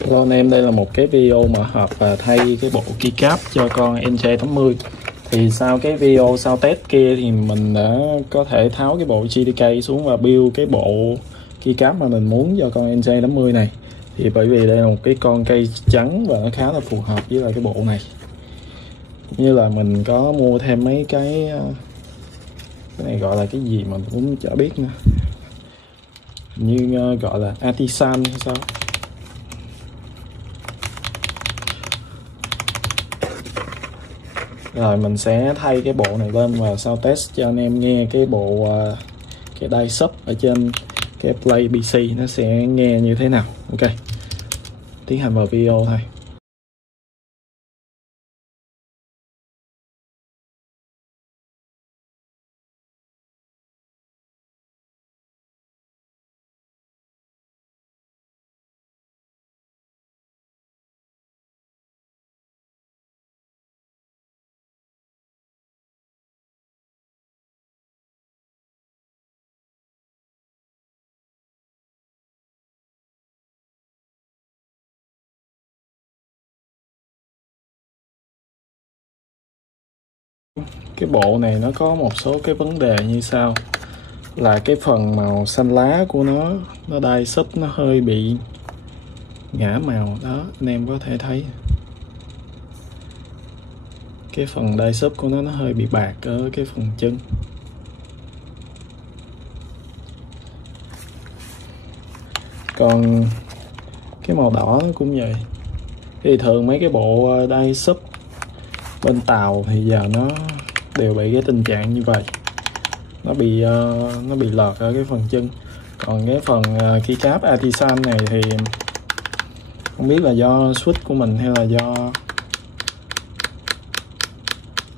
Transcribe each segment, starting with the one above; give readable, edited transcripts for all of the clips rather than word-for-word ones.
Hello anh em, đây là một cái video mở hộp và thay cái bộ keycap cho con NJ80. Thì sau cái video sau test kia thì mình đã có thể tháo cái bộ GTK xuống và build cái bộ keycap mà mình muốn cho con NJ80 này. Thì bởi vì đây là một cái con cây trắng và nó khá là phù hợp với lại cái bộ này. Như là mình có mua thêm mấy cái này gọi là cái gì mà mình cũng chả biết nữa, như gọi là artisan hay sao. Rồi mình sẽ thay cái bộ này lên và sau test cho anh em nghe cái bộ cái đai sub ở trên cái Play PC nó sẽ nghe như thế nào. Ok, tiến hành vào video thôi. Cái bộ này nó có một số cái vấn đề như sau, là cái phần màu xanh lá của nó đai sub nó hơi bị ngả màu đó, anh em có thể thấy cái phần đai sub của nó hơi bị bạc ở cái phần chân. Còn cái màu đỏ cũng vậy. Thì thường mấy cái bộ đai sub bên Tàu thì giờ nó đều bị cái tình trạng như vậy, nó bị lợt ở cái phần chân. Còn cái phần keycap artisan này thì không biết là do switch của mình hay là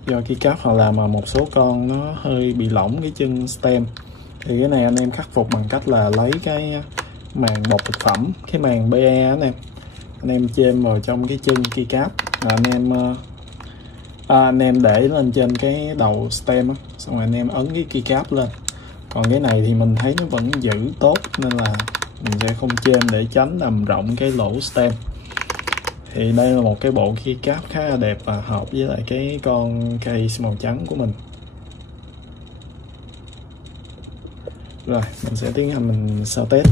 do keycap hoặc là mà một số con nó hơi bị lỏng cái chân stem. Thì cái này anh em khắc phục bằng cách là lấy cái màng bọc thực phẩm, cái màng PE anh em chêm vào trong cái chân keycap, là anh em để lên trên cái đầu stem xong rồi anh em ấn cái keycap lên. Còn cái này thì mình thấy nó vẫn giữ tốt nên là mình sẽ không chêm để tránh làm rộng cái lỗ stem. Thì đây là một cái bộ keycap khá là đẹp và hợp với lại cái con case màu trắng của mình. Rồi mình sẽ tiến hành mình sao test.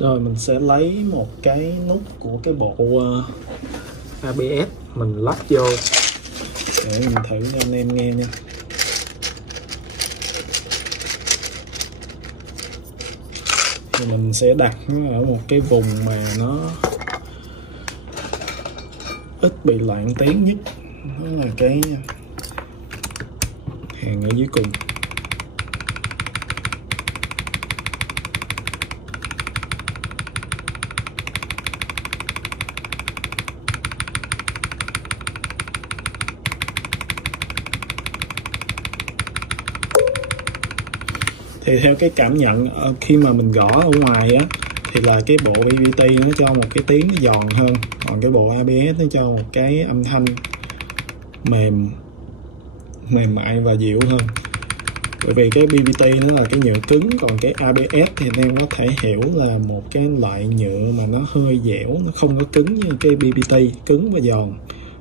Rồi mình sẽ lấy một cái nút của cái bộ ABS mình lắp vô để mình thử cho anh em nghe nha. Thì mình sẽ đặt nó ở một cái vùng mà nó ít bị loạn tiếng nhất, đó là cái hàng ở dưới cùng. Thì theo cái cảm nhận khi mà mình gõ ở ngoài á, thì là cái bộ BBT nó cho một cái tiếng nó giòn hơn, còn cái bộ ABS nó cho một cái âm thanh mềm mại và dịu hơn. Bởi vì cái BBT nó là cái nhựa cứng, còn cái ABS thì anh em có thể hiểu là một cái loại nhựa mà nó hơi dẻo, nó không có cứng như cái BBT, cứng và giòn.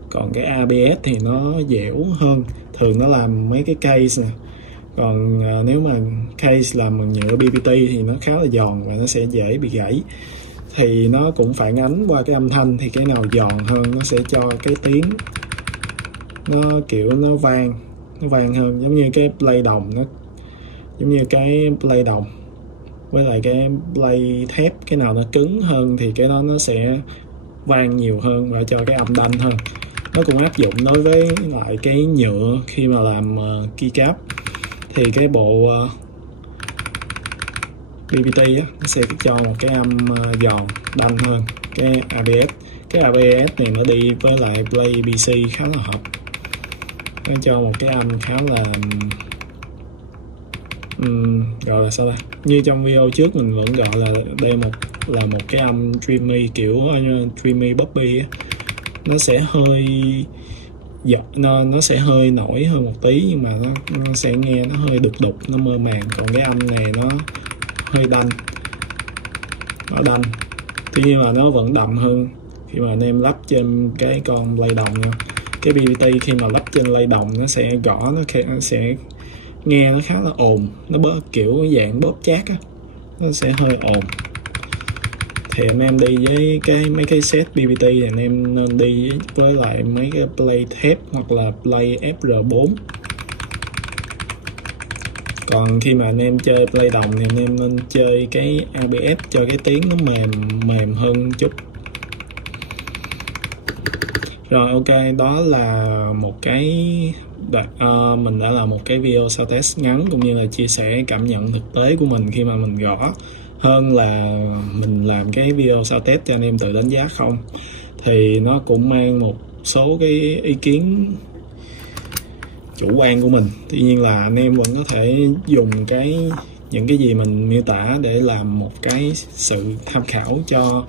Còn cái ABS thì nó dẻo hơn, thường nó làm mấy cái case nè. Còn nếu mà case làm bằng nhựa BBT thì nó khá là giòn và nó sẽ dễ bị gãy. Thì nó cũng phản ánh qua cái âm thanh, thì cái nào giòn hơn nó sẽ cho cái tiếng nó kiểu nó vang hơn, giống như cái play đồng, nó giống như cái play đồng với lại cái play thép, cái nào nó cứng hơn thì cái đó nó sẽ vang nhiều hơn và cho cái âm đanh hơn. Nó cũng áp dụng đối với lại cái nhựa khi mà làm keycap, thì cái bộ BBT á, nó sẽ cho một cái âm giòn đanh hơn cái ABS. Cái ABS này nó đi với lại play PC khá là hợp, nó cho một cái âm khá là gọi là sao ta, như trong video trước mình vẫn gọi là đây là một cái âm dreamy, kiểu dreamy poppy á. Nó sẽ hơi nó sẽ hơi nổi hơn một tí, nhưng mà nó sẽ nghe nó hơi đục, nó mơ màng. Còn cái âm này nó hơi đanh, tuy nhiên là nó vẫn đậm hơn khi mà anh em lắp trên cái con lay đồng nha. Cái BBT khi mà lắp trên lay đồng nó sẽ gõ, nó sẽ nghe nó khá là ồn, nó kiểu dạng bóp chát á, nó sẽ hơi ồn. Thì anh em đi với mấy cái set BBT thì anh em nên đi với lại mấy cái play thép hoặc là play FR4. Còn khi mà anh em chơi play đồng thì anh em nên chơi cái ABS cho cái tiếng nó mềm hơn chút. Rồi ok, đó là một cái mình đã làm một cái video sau test ngắn cũng như là chia sẻ cảm nhận thực tế của mình khi mà mình gõ, hơn là mình làm cái video sau test cho anh em tự đánh giá không. Thì nó cũng mang một số cái ý kiến chủ quan của mình, tuy nhiên là anh em vẫn có thể dùng những cái gì mình miêu tả để làm một cái sự tham khảo cho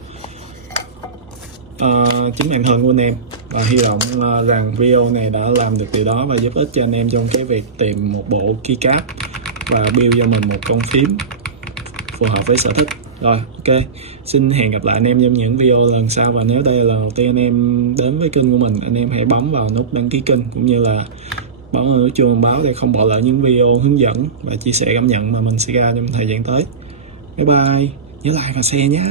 chính bản thân của anh em. Và hy vọng rằng video này đã làm được điều đó và giúp ích cho anh em trong cái việc tìm một bộ keycap và build cho mình một con phím phù hợp với sở thích. Rồi ok, xin hẹn gặp lại anh em trong những video lần sau. Và nếu đây là lần đầu tiên anh em đến với kênh của mình, anh em hãy bấm vào nút đăng ký kênh cũng như là bấm vào nút chuông báo để không bỏ lỡ những video hướng dẫn và chia sẻ cảm nhận mà mình sẽ ra trong thời gian tới. Bye bye, nhớ like và share nhé.